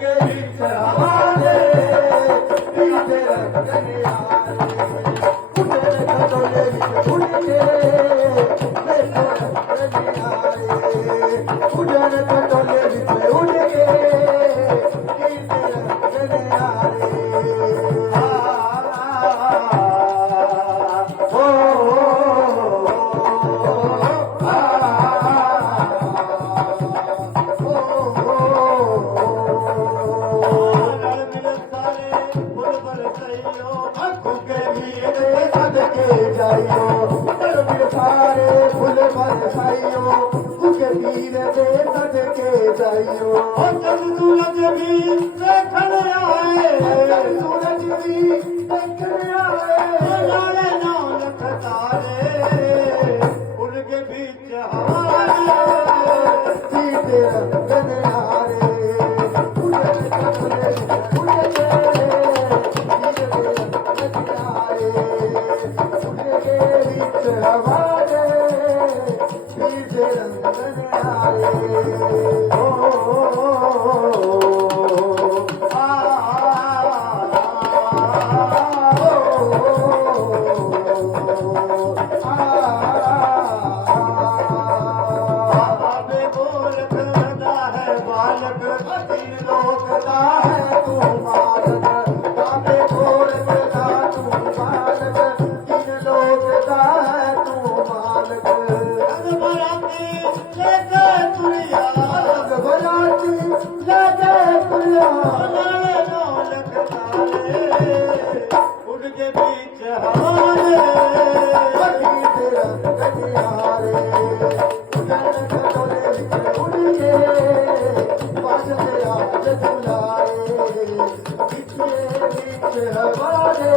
के बीच हमारे बीच रंगने आए उड़न खटोले बीच उड़ के देखो रंगने आए उड़न खटोले बीच उड़ के बीच रंगने आए सारे फुल बरसाइयो उनके पीर दे सदके जाइयो जब सूरज भी देखने आए जब सूरज भी देखने आए लाले नानक तारे उनके बीच हमारे सीधे रंगने आए उड़न खटोले उड़के हमारे बीच रंगने आए बालक तीन लोक का है तू मालक बाबे गोरख का तू बालक तीन लोक का है तू मालक रंग बराती लेके तुरिया रंग बराती लेके तुरिया लाले नानक तारे उनके बीच हमारे बीच रंगने आए उड़न खटोले बीच उड़ के आज बुलाए बीच हमारे